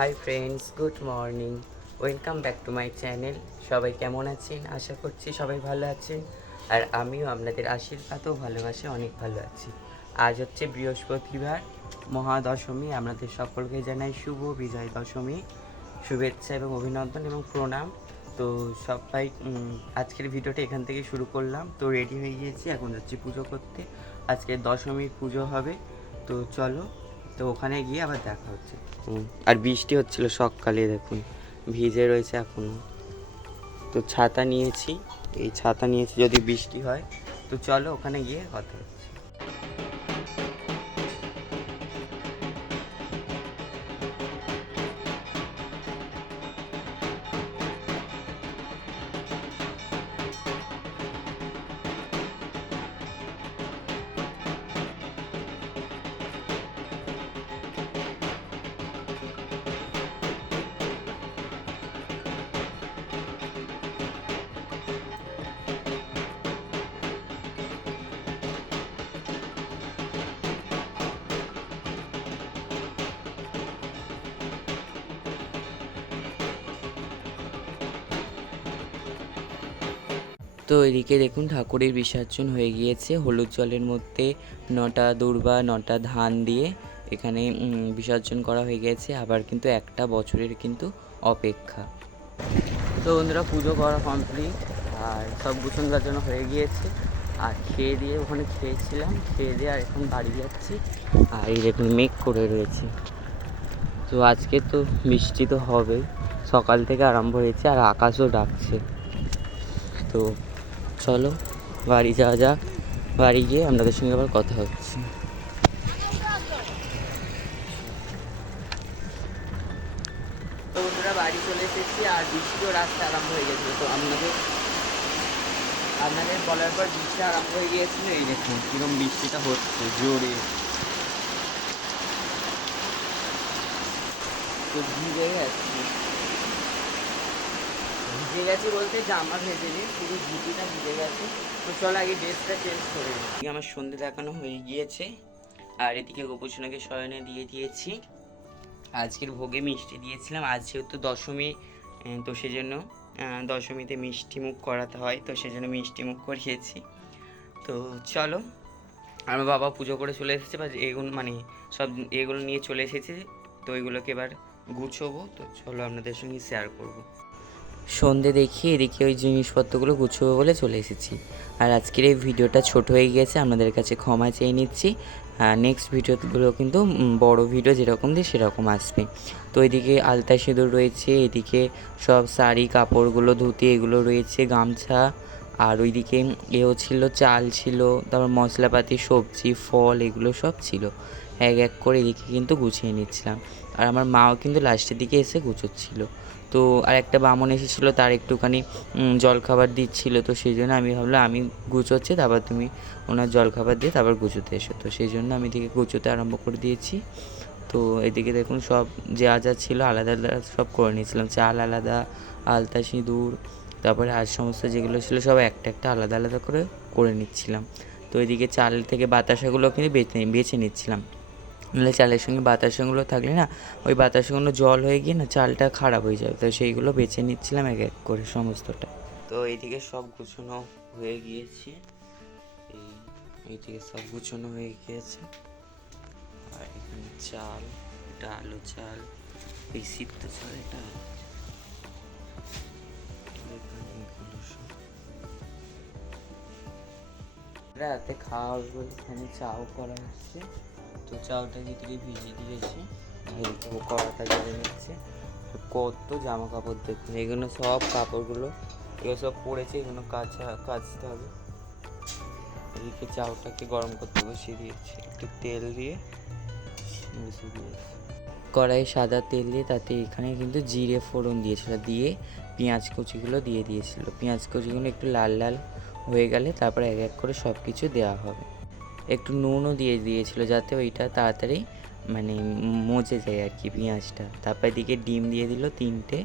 Hi friends good morning welcome back to my channel সবাই কেমন আছেন? আশা করছি সবাই ভালো আছেন। আর আমিও আপনাদের আশীর্বাদ ও ভালোবাসে অনেক ভালো আছি। আজ হচ্ছে বৃহস্পতিবার, মহাদশমী। আপনাদের সকলকে জানাই শুভ বিজয় দশমী। শুভেচ্ছা এবং অভিনন্দন এবং প্রণাম। তো সবাই আজকের ভিডিওটা এখান থেকে শুরু করলাম। তো রেডি হয়ে গিয়েছি, এখন যাচ্ছি পুজো করতে। আজকে দশমীর পুজো হবে। তো চলো তো ওখানে গিয়ে আবার দেখা হচ্ছে। আর বৃষ্টি হচ্ছিল সকালে, দেখুন, ভিজে রয়েছে এখনও। তো ছাতা নিয়েছি, এই ছাতা নিয়েছি যদি বৃষ্টি হয়, তো চলো ওখানে গিয়ে কথা তো এদিকে দেখুন ঠাকুরের বিসর্জন হয়ে গিয়েছে। হলুদ জলের মধ্যে নটা দূর্বা, নটা ধান দিয়ে এখানে বিসর্জন করা হয়ে গেছে। আবার কিন্তু একটা বছরের কিন্তু অপেক্ষা। তো বন্ধুরা, পুজো করা কমপ্লিট আর সব গুছন গাছানো হয়ে গিয়েছে। আর খেয়ে দিয়ে ওখানে খেয়েছিলাম। খেয়ে দিয়ে আর এখন বাড়ি যাচ্ছি। আর এই দেখুন মেঘ করে রয়েছে। তো আজকে তো বৃষ্টি তো হবে সকাল থেকে আরম্ভ হয়েছে আর আকাশও ডাকছে। তো চলো, বাড়ি যাওয়া যাক বাড়ি গিয়ে আপনাদের সঙ্গে আবার কথা হচ্ছে। বাড়ি চলে এসেছি আর বৃষ্টিও রাস্তা আরম্ভ হয়ে গেছিল। তো আপনাদের আপনাদের বলার পর বৃষ্টি আরম্ভ হয়ে গিয়েছিল। এই দেখুন কীরকম বৃষ্টিটা হচ্ছে, জোরে। তো ভিজে গেছে। ভিজে গেছে বলতে জামা ভেজে নিই শুধু ধুতিটা ভিজে গেছে। তো চলো আগে ড্রেসটা চেঞ্জ করে নিই। আমার সন্ধে দেখানো হয়ে গিয়েছে, আর এদিকে গোপুসোনাকে শয়নে দিয়ে দিয়েছি। আজকের ভোগে মিষ্টি দিয়েছিলাম, আজ যেহেতু দশমী তো সেজন্য দশমীতে মিষ্টি মুখ করাতে হয়, তো সেজন্য মিষ্টি মুখ করিয়েছি। তো চলো, আমার বাবা পুজো করে চলে এসেছে, বা এগুলো মানে সব এগুলো নিয়ে চলে এসেছে, তো এগুলোকে এবার গুছোবো, তো চলো আপনাদের সঙ্গে শেয়ার করব। সন্ধে দেখিয়ে এদিকে ওই জিনিসপত্রগুলো গুছোবো বলে চলে এসেছি। আর আজকের এই ভিডিওটা ছোট হয়ে গিয়েছে আপনাদের কাছে ক্ষমা চেয়ে নিচ্ছি। নেক্সট ভিডিওগুলো কিন্তু বড় ভিডিও যেরকম দিয়ে সেরকম আসবে। তো এদিকে আলতা সিঁদুর রয়েছে, এদিকে সব শাড়ি, কাপড়গুলো, ধুতি এগুলো রয়েছে, গামছা। আর ওইদিকে এও ছিল, চাল ছিল, তারপর মশলাপাতি, সবজি, ফল এগুলো সব ছিল। এক এক করে এদিকে কিন্তু গুছিয়ে নিচ্ছিলাম। আর আমার মাও কিন্তু লাস্টের দিকে এসে গুছোচ্ছিল। তো আর একটা বামন এসেছিল, তার একটুখানি জলখাবার দিচ্ছিল। তো সেই জন্য আমি ভাবলাম, আমি গুছোচ্ছি, তারপর তুমি ওনার জলখাবার দিয়ে তারপর গুছোতে এসো। তো সেই জন্য আমি এদিকে গুছোতে আরম্ভ করে দিয়েছি। তো এদিকে দেখুন, সব যা যা ছিল আলাদা আলাদা সব করে নিয়েছিলাম। চাল আলাদা, আলতা সিঁদুর, তারপরে আর সমস্ত যেগুলো ছিল সব একটা একটা আলাদা আলাদা করে করে নিচ্ছিলাম। তো এদিকে চাল থেকে বাতাসাগুলো কিন্তু বেছে বেছে নিচ্ছিলাম। নাহলে চালের সঙ্গে বাতাসাগুলো থাকলে না, ওই বাতাসাগুলো জল হয়ে গিয়ে না চালটা খারাপ হয়ে যাবে। তো সেইগুলো বেছে নিচ্ছিলাম এক এক করে সমস্তটা। তো এইদিকে সব গুছানো হয়ে গিয়েছে। এই এইদিকে সব গুছানো হয়ে গিয়েছে। আর এখানে চাল, এটা আলু চাল, এই সিদ্ধ চাল, এটা। রাতে খাওয়া হবে বলে এখানে চাও করা হচ্ছে। তো চাউটা ভিতরে ভিজিয়ে দিয়েছি কড়াটা জ্বলে নিচ্ছে। কত জামা কাপড় দেখুন, এগুলো সব কাপড়গুলো, এগুলো সব পড়েছে, এগুলো কাচা, কাচতে হবে। এদিকে চাউটাকে গরম করতে বসিয়ে দিয়েছি। একটু তেল দিয়ে বসিয়ে দিয়েছি। কড়াইয়ে সাদা তেল দিয়ে তাতে এখানে কিন্তু জিরে ফোড়ন দিয়েছিল দিয়ে পেঁয়াজ কুচিগুলো দিয়ে দিয়েছিল। পেঁয়াজ কুচিগুলো একটু লাল লাল হয়ে গেলে তারপরে এক এক করে সব কিছু দেওয়া হবে। একটু নুনও দিয়ে দিয়েছিল যাতে ওইটা তাড়াতাড়ি মানে মজে যায় আর কি পেঁয়াজটা। তারপর এদিকে ডিম দিয়ে দিল তিনটে।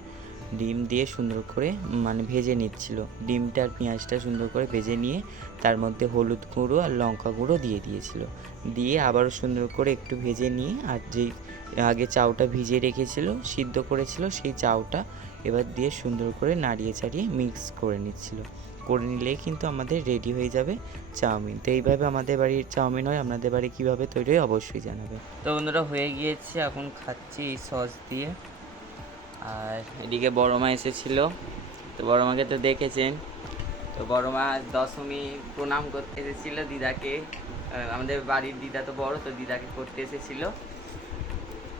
ডিম দিয়ে সুন্দর করে মানে ভেজে নিচ্ছিল। ডিমটা আর পেঁয়াজটা সুন্দর করে ভেজে নিয়ে তার মধ্যে হলুদ গুঁড়ো আর লঙ্কা গুঁড়ো দিয়ে দিয়েছিল। দিয়ে আবারও সুন্দর করে একটু ভেজে নিয়ে আর যেই আগে চাউটা ভিজিয়ে রেখেছিল, সিদ্ধ করেছিল, সেই চাউটা এবার দিয়ে সুন্দর করে নাড়িয়ে চাড়িয়ে মিক্স করে নিচ্ছিল। করে নিলেই কিন্তু আমাদের রেডি হয়ে যাবে চাউমিন। তো এইভাবে আমাদের বাড়ির চাউমিন হয়, আপনাদের বাড়ি কীভাবে তৈরি হয় অবশ্যই জানাবে তো বন্ধুরা, হয়ে গিয়েছে, এখন খাচ্ছি এই সস দিয়ে। আর এদিকে বড় মা এসেছিল। তো বড় মাকে তো দেখেছেন। তো বড় মা দশমী প্রণাম করতে এসেছিল দিদাকে। আমাদের বাড়ির দিদা তো বড়, তো দিদাকে করতে এসেছিল।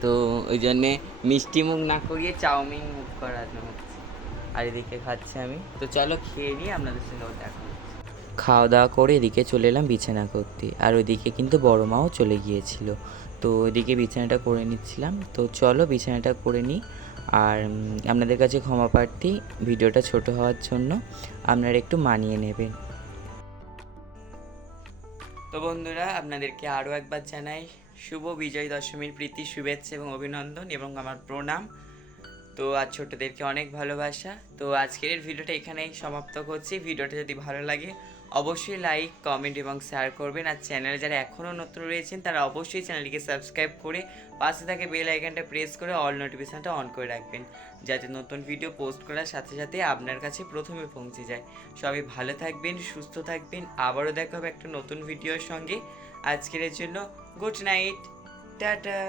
তো ওই জন্যে মিষ্টি মুখ না করিয়ে চাউমিন মুখ করানো হচ্ছে। আর এদিকে খাচ্ছি আমি। তো চলো খেয়ে নিই আপনাদের সঙ্গে দেখা খাওয়া দাওয়া করে এদিকে চলে এলাম বিছানা করতে। আর ওইদিকে কিন্তু বড় মাও চলে গিয়েছিল। তো ওইদিকে বিছানাটা করে নিচ্ছিলাম। তো চলো বিছানাটা করে নিই। আর আপনাদের কাছে ক্ষমা প্রার্থী, ভিডিওটা ছোট হওয়ার জন্য আপনারা একটু মানিয়ে নেবেন। তো বন্ধুরা, আপনাদেরকে আরও একবার জানাই, শুভ বিজয় দশমীর প্রীতি, শুভেচ্ছা এবং অভিনন্দন এবং আমার প্রণাম। তো আজ ছোটদেরকে অনেক ভালোবাসা। তো আজকের ভিডিওটা এখানেই সমাপ্ত করছি। ভিডিওটা যদি ভালো লাগে, অবশ্যই লাইক কমেন্ট এবং শেয়ার করবেন। আর চ্যানেলে যারা এখনও নতুন রয়েছেন, তারা অবশ্যই চ্যানেলটিকে সাবস্ক্রাইব করে পাশে থাকে বেল আইকনটা প্রেস করে অল নোটিফিকেশানটা অন করে রাখবেন, যাতে নতুন ভিডিও পোস্ট করার সাথে সাথে আপনার কাছে প্রথমে পৌঁছে যায়। সবাই ভালো থাকবেন, সুস্থ থাকবেন। আবারও দেখা হবে একটা নতুন ভিডিওর সঙ্গে। আজকের জন্য গুড নাইট টাটা।